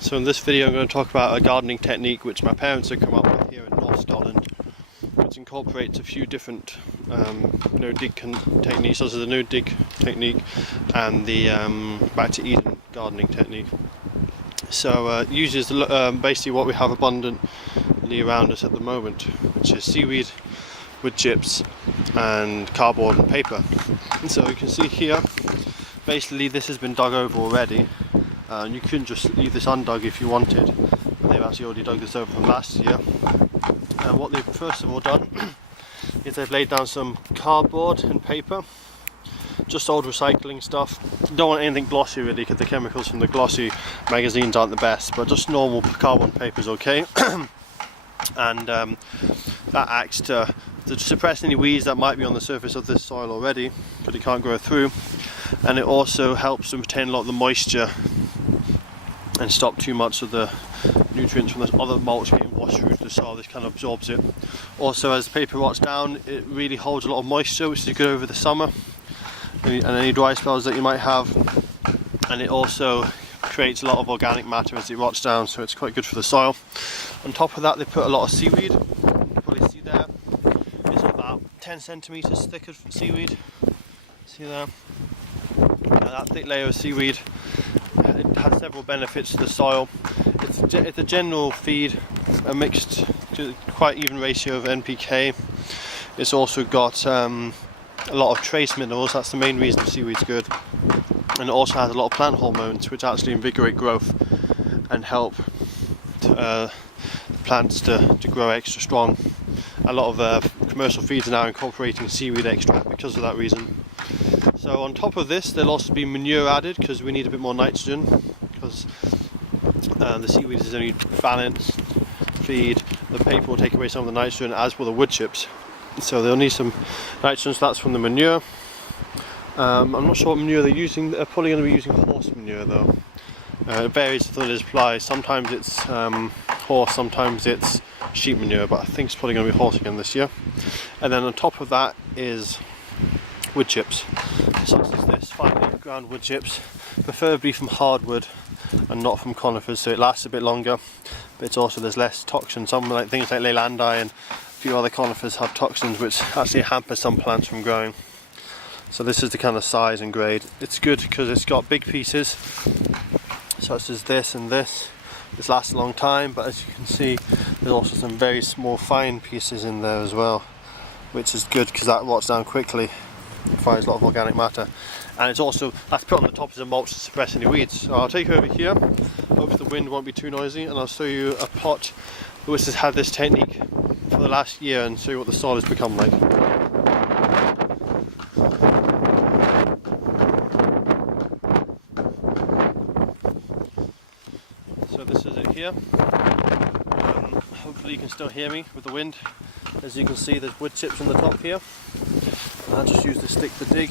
So in this video I'm going to talk about a gardening technique which my parents have come up with here in North Scotland, which incorporates a few different no-dig techniques, such as the no-dig technique and the back to Eden gardening technique. So it uses basically what we have abundantly around us at the moment, which is seaweed, wood chips and cardboard and paper. And so you can see here, basically this has been dug over already. And you couldn't just leave this undug if you wanted, but they've actually already dug this over from last year. And what they've first of all done is they've laid down some cardboard and paper, just old recycling stuff. You don't want anything glossy really, because the chemicals from the glossy magazines aren't the best, but just normal cardboard and paper is okay. And that acts to suppress any weeds that might be on the surface of this soil already, because it can't grow through. And it also helps to retain a lot of the moisture and stop too much of the nutrients from this other mulch getting washed through to the soil. This kind of absorbs it. Also, as the paper rots down, it really holds a lot of moisture, which is good over the summer and any dry spells that you might have. And it also creates a lot of organic matter as it rots down, so it's quite good for the soil. On top of that, they put a lot of seaweed. You can probably see there, it's about 10 centimeters thick of seaweed. See there? That thick layer of seaweed, it has several benefits to the soil. It's a general feed, a mixed, quite even ratio of NPK. It's also got a lot of trace minerals. That's the main reason seaweed's good. And it also has a lot of plant hormones, which actually invigorate growth and help the plants to grow extra strong. A lot of commercial feeds are now incorporating seaweed extract because of that reason. So on top of this, there'll also be manure added, because we need a bit more nitrogen, because the seaweed is only balanced feed. The paper will take away some of the nitrogen, as will the wood chips. So they'll need some nitrogen, so that's from the manure. I'm not sure what manure they're using. They're probably going to be using horse manure though. It varies with the supply. Sometimes it's horse, sometimes it's sheep manure, but I think it's probably going to be horse again this year. And then on top of that is wood chips, such as this, finely ground wood chips, preferably from hardwood and not from conifers, so it lasts a bit longer, but it's also, there's less toxin. Some like things like leylandii and a few other conifers have toxins which actually hamper some plants from growing. So this is the kind of size and grade. It's good because it's got big pieces such as this and this. This lasts a long time, but as you can see there's also some very small fine pieces in there as well, which is good because that rots down quickly. Provides a lot of organic matter, and it's also, that's put on the top as a mulch to suppress any weeds. So I'll take you over here, hope the wind won't be too noisy, and I'll show you a plot which has had this technique for the last year and show you what the soil has become like. So this is it here. Hopefully you can still hear me with the wind. As you can see, there's wood chips on the top here. I'll just use the stick to dig.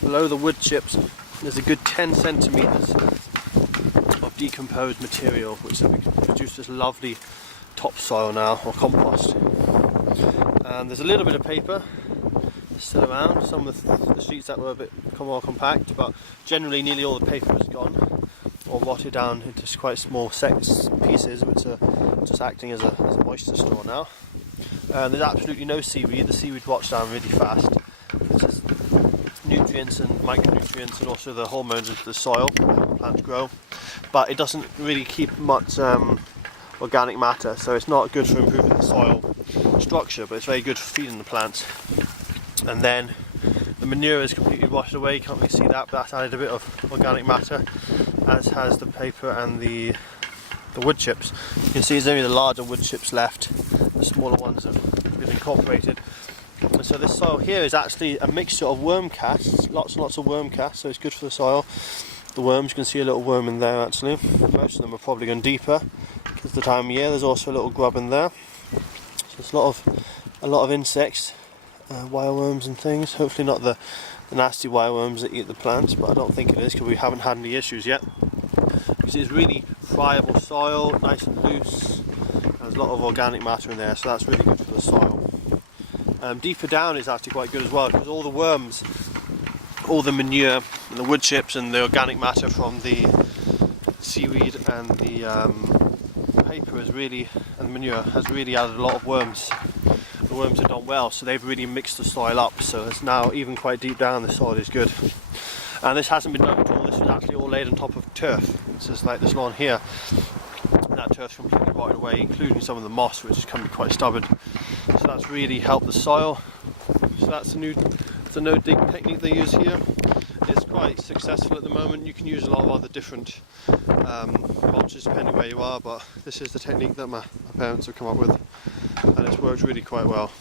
Below the wood chips there's a good 10 centimeters of decomposed material, which have produced this lovely topsoil now, or compost. And there's a little bit of paper still around, some of the sheets that were a bit more compact, but generally nearly all the paper is gone, or rotted down into quite small pieces, which are just acting as a moisture store now. There's absolutely no seaweed. The seaweed rots down really fast. It's nutrients and micronutrients and also the hormones into the soil to help the plants grow, but it doesn't really keep much organic matter, so it's not good for improving the soil structure, but it's very good for feeding the plants. And then the manure is completely washed away. You can't really see that, but that's added a bit of organic matter, as has the paper and the wood chips. You can see there's only the larger wood chips left, the smaller ones have been incorporated. And so this soil here is actually a mixture of worm casts, lots and lots of worm casts, so it's good for the soil. The worms, you can see a little worm in there actually. Most of them are probably going deeper because of the time of year. There's also a little grub in there. So it's a lot of insects, wireworms and things. Hopefully not the nasty wireworms that eat the plants, but I don't think it is, because we haven't had any issues yet. Because it's really friable soil, nice and loose. There's a lot of organic matter in there, so that's really good for the soil. Deeper down is actually quite good as well, because all the worms, all the manure and the wood chips and the organic matter from the seaweed and the paper has really, and the manure has really added a lot of worms. The worms have done well, so they've really mixed the soil up, so it's now even quite deep down the soil is good. And this hasn't been done at all, this was actually all laid on top of turf. It's just like this lawn here, and that turf's completely rotted away, including some of the moss, which is can be quite stubborn. So that's really helped the soil. So that's the no dig technique they use here. It's quite successful at the moment. You can use a lot of other different mulches depending where you are, but this is the technique that my parents have come up with, and it's worked really quite well.